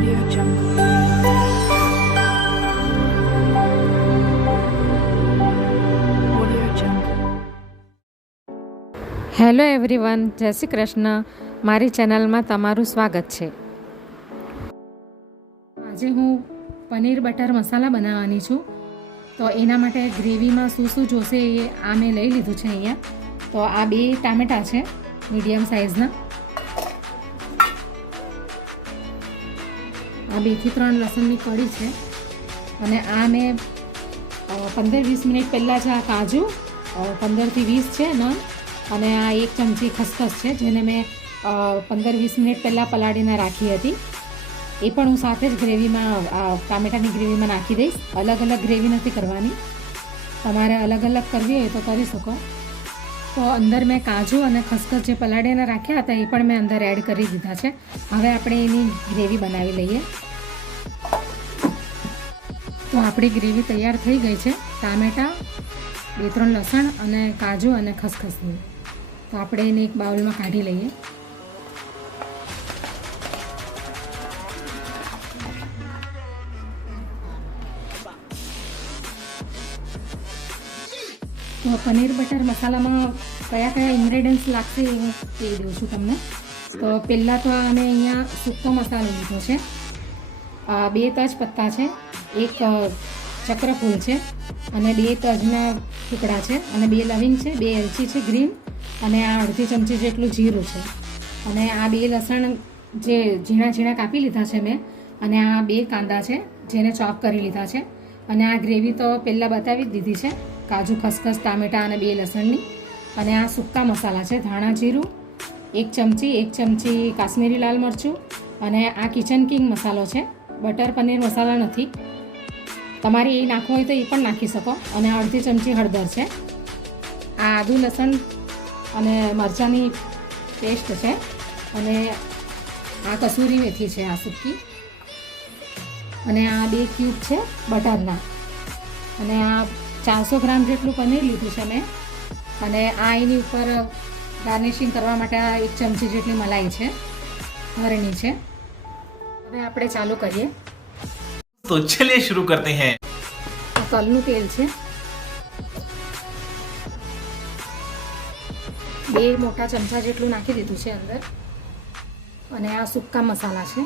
Audio Jungle. Audio Jungle. Hello everyone, જય શ્રી કૃષ્ણ. મારી ચેનલમાં તમારું સ્વાગત છે. આજે હું પનીર બટર મસાલા બનાવવાની છું. તો એના માટે ગ્રેવીમાં શું શું જોશે એ આ મેં લઈ લીધું છે અહીંયા. તો આ 2 ટામેટાં છે મીડિયમ સાઇઝના. આ 2 થી 3 લસણની કળી છે. અને આ મેં 15-20 મિનિટ પહેલાં જ આ કાજુ 15 થી 20 છે નન. અને આ 1 ચમચી ખસખસ છે જેને મેં 15-20 મિનિટ પહેલાં પલાળીને રાખી હતી. એ પણ હું સાથે જ ગ્રેવીમાં ટામેટાની ગ્રેવીમાં નાખી દઈશ. અલગ અલગ ગ્રેવી નથી કરવાની, તમારે અલગ અલગ કરવી હોય તો કરી શકો. તો અંદર મેં કાજુ અને ખસખસ જે પલાળીને રાખ્યા હતા એ પણ મેં અંદર એડ કરી દીધા છે. હવે આપણે એની ગ્રેવી બનાવી લઈએ. તો આપણી ગ્રેવી તૈયાર થઈ ગઈ છે. ટામેટાં, 2-3 લસણ અને કાજુ અને ખસખસની. તો આપણે એને એક બાઉલમાં કાઢી લઈએ. તો પનીર બટર મસાલામાં કયા કયા ઇન્ગ્રેડિયન્ટ્સ લાગશે એ હું કહી દઉં છું તમને. તો પહેલાં તો અમે અહીંયા સૂકો મસાલો લીધો છે. 2 તેજપત્તા છે, 1 ચક્રફૂલ છે અને 2 તજના ટુકડા છે અને 2 લવિંગ છે, 2 એલચી છે ગ્રીન અને આ અડધી ચમચી જેટલું જીરું છે. અને આ 2 લસણ જે ઝીણા ઝીણા કાપી લીધા છે મેં. અને આ 2 કાંદા છે જેને ચોપ કરી લીધા છે. અને આ ગ્રેવી તો પહેલાં બતાવી જ દીધી છે, કાજુ ખસખસ ટામેટાં અને 2 લસણની. અને આ સૂકા મસાલા છે, ધાણા જીરું 1 ચમચી કાશ્મીરી લાલ મરચું અને આ કિચન કિંગ મસાલો છે. બટર પનીર મસાલા નથી, તમારે એ નાખવો હોય તો એ પણ નાખી શકો. અને અડધી ચમચી હળદર છે. આ આદુ લસણ અને મરચાંની પેસ્ટ છે. અને આ કસૂરી મેથી છે, આ સૂકી. અને આ 2 ક્યુબ છે બટરના. અને આ 400 ગ્રામ જેટલું પનીર લીધું છે મેં. અને આ એની ઉપર ગાર્નિશિંગ કરવા માટે આ 1 ચમચી જેટલી મલાઈ છે, ઘરની છે. હવે આપણે ચાલુ કરીએ. तो चलिए शुरू करते हैं. તલનું તેલ છે, 2 મોટા ચમચા જેટલું નાખી દીધું છે અંદર. અને આ સૂકા મસાલા છે.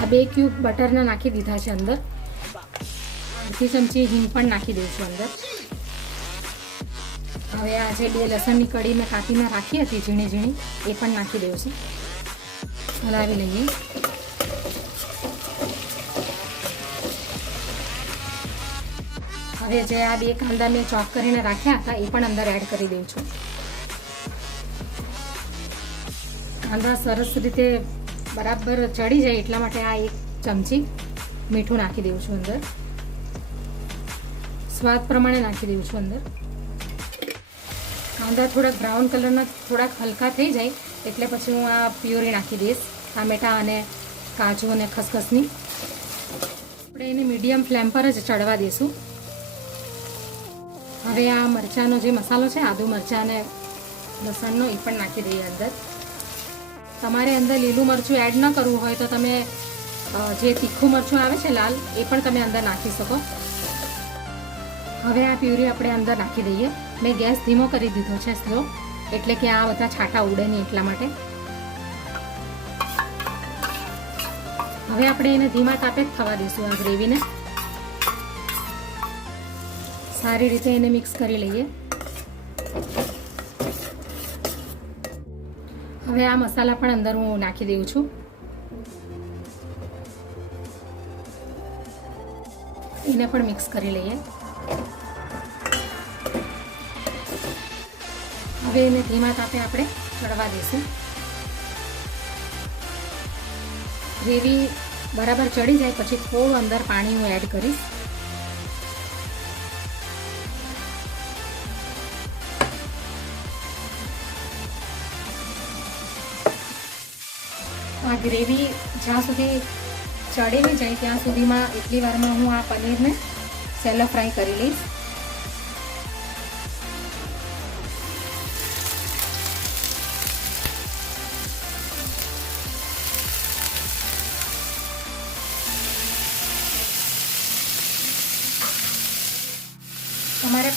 આ 2 ક્યુબ બટરના નાખી દીધા છે અંદર. અડધી ચમચી હિંગ પણ નાખી દઉં છું અંદર. હવે આ જે 2 લસણની કળી મેં કાપીને રાખી હતી ઝીણી ઝીણી એ પણ નાખી દઉં છું. હલાવી લઈએ. હવે જે આ 2 કાંદા મેં ચોપ કરીને રાખ્યા હતા એ પણ અંદર એડ કરી દઉં છું. કાંદા સરસ રીતે બરાબર ચડી જાય એટલા માટે આ 1 ચમચી મીઠું નાખી દઉં છું અંદર. સ્વાદ પ્રમાણે નાખી દઉં છું અંદર. કાંદા થોડાક બ્રાઉન કલરના થોડાક હલકા થઈ જાય એટલે પછી હું આ પ્યુરી નાખી દઈશ, ટામેટાં અને કાજુ અને ખસખસની. આપણે એને મીડિયમ ફ્લેમ પર જ ચડવા દઈશું. હવે આ મરચાંનો જે મસાલો છે, આદુ મરચાં અને લસણનો, એ પણ નાખી દઈએ અંદર. તમારે અંદર લીલું મરચું એડ ન કરવું હોય તો તમે જે તીખું મરચું આવે છે લાલ એ પણ તમે અંદર નાખી શકો. હવે આ પ્યુરી આપણે અંદર નાખી દઈએ. મેં ગેસ ધીમો કરી દીધો છે, સ્લો, એટલે કે આ બધા છાંટા ઉડે નહીં એટલા માટે. હવે આપણે એને ધીમા તાપે જ થવા દઈશું આ ગ્રેવીને. સારી રીતે એને મિક્સ કરી લઈએ. હવે આ મસાલા પણ અંદર હું નાખી દઉં છું. એને પણ મિક્સ કરી લઈએ. હવે એને ધીમા તાપે આપણે ચડવા દઈશું. ગ્રેવી બરાબર ચડી જાય પછી થોડું અંદર પાણી હું એડ કરીશ. આ ગ્રેવી જ્યાં સુધી ચડી નહીં જાય ત્યાં સુધીમાં એટલી વારમાં હું આ પનીરને સેલો ફ્રાય કરી લઈશ.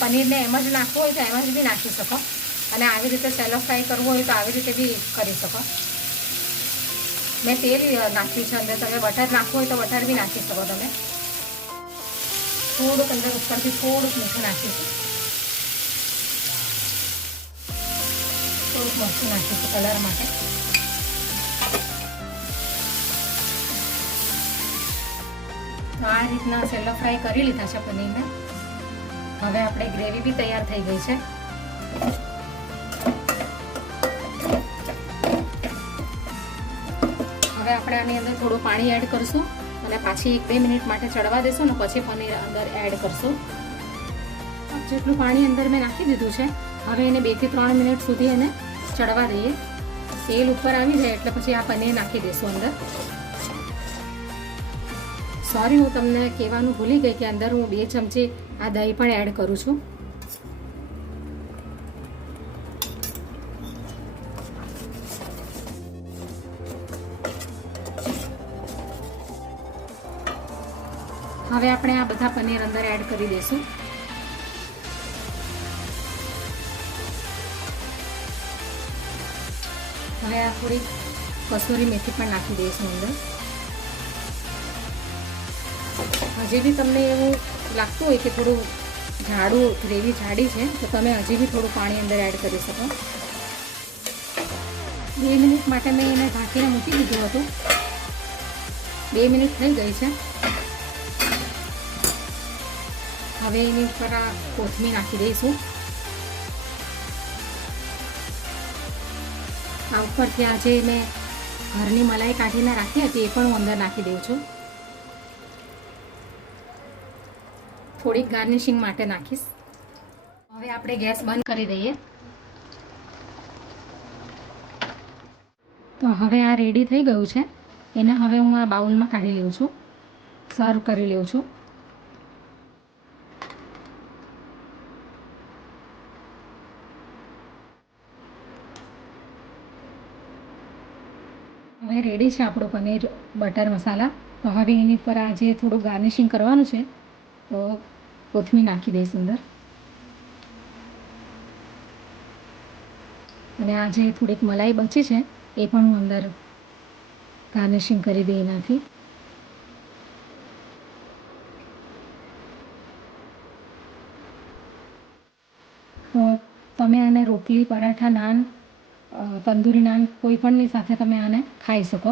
પનીરને એમ જ નાખવું હોય તો એમ જ બી નાખી શકો, અને આવી રીતે સેલો ફ્રાય કરવું હોય તો આવી રીતે બી કરી શકો. મેં તેલ નાખ્યું છે અંદર, તમે બટર નાખવું હોય તો બટર બી નાખી શકો તમે. થોડુંક અંદર ઉપરથી થોડુંક મીઠું નાખીશું, થોડુંક મરચું નાખીશું કલર માટે. તો આ રીતના સેલો ફ્રાય કરી લીધા છે પનીરને. હવે આપણે ગ્રેવી બી તૈયાર થઈ ગઈ છે. હવે આપણે આની અંદર થોડું પાણી એડ કરીશું અને પાછી 1-2 મિનિટ માટે ચડવા દેશું ને પછી પનીર અંદર એડ કરશું. જેટલું પાણી અંદર મેં નાખી દીધું છે, હવે એને 2 થી 3 મિનિટ સુધી એને ચડવા દઈએ. તેલ ઉપર આવી જાય એટલે પછી આ પનીર નાખી દઈશું અંદર. સોરી, હું તમને કહેવાનું ભૂલી ગઈ કે અંદર હું 2 ચમચી આ દહીં પણ એડ કરું છું. હવે આપણે આ બધા પનીર અંદર એડ કરી દઈશું. હવે આ થોડી કસૂરી મેથી પણ નાખી દઈશું અંદર. હજી બી તમને એવું લાગતું હોય કે થોડું જાડું ગ્રેવી જાડી છે તો તમે હજી બી થોડું પાણી અંદર એડ કરી શકો. 2 મિનિટ માટે મેં એને ઢાંકીને મૂકી દીધું હતું. 2 મિનિટ થઈ ગઈ છે. હવે એની ઉપર આ કોથમીર નાખી દઈશું. આ ઉપરથી આ જે મેં ઘરની મલાઈ કાઢીને રાખી હતી એ પણ હું અંદર નાખી દઉં છું. થોડીક ગાર્નિશિંગ માટે નાખીશ. હવે આપણે ગેસ બંધ કરી દઈએ. તો હવે આ રેડી થઈ ગયું છે. એને હવે હું આ બાઉલમાં કાઢી લઉં છું, સર્વ કરી લઉં છું. હવે રેડી છે આપણું પનીર બટર મસાલા. તો હવે એની પર આ જે થોડું ગાર્નિશિંગ કરવાનું છે તો કોથમીર નાખી દઈશ અંદર. અને આ જે થોડીક મલાઈ બચી છે એ પણ હું અંદર ગાર્નિશિંગ કરી દઈ એનાથી. તો તમે આને રોટલી, પરાઠા, નાન, તંદૂરી નાન કોઈ પણની સાથે તમે આને ખાઈ શકો.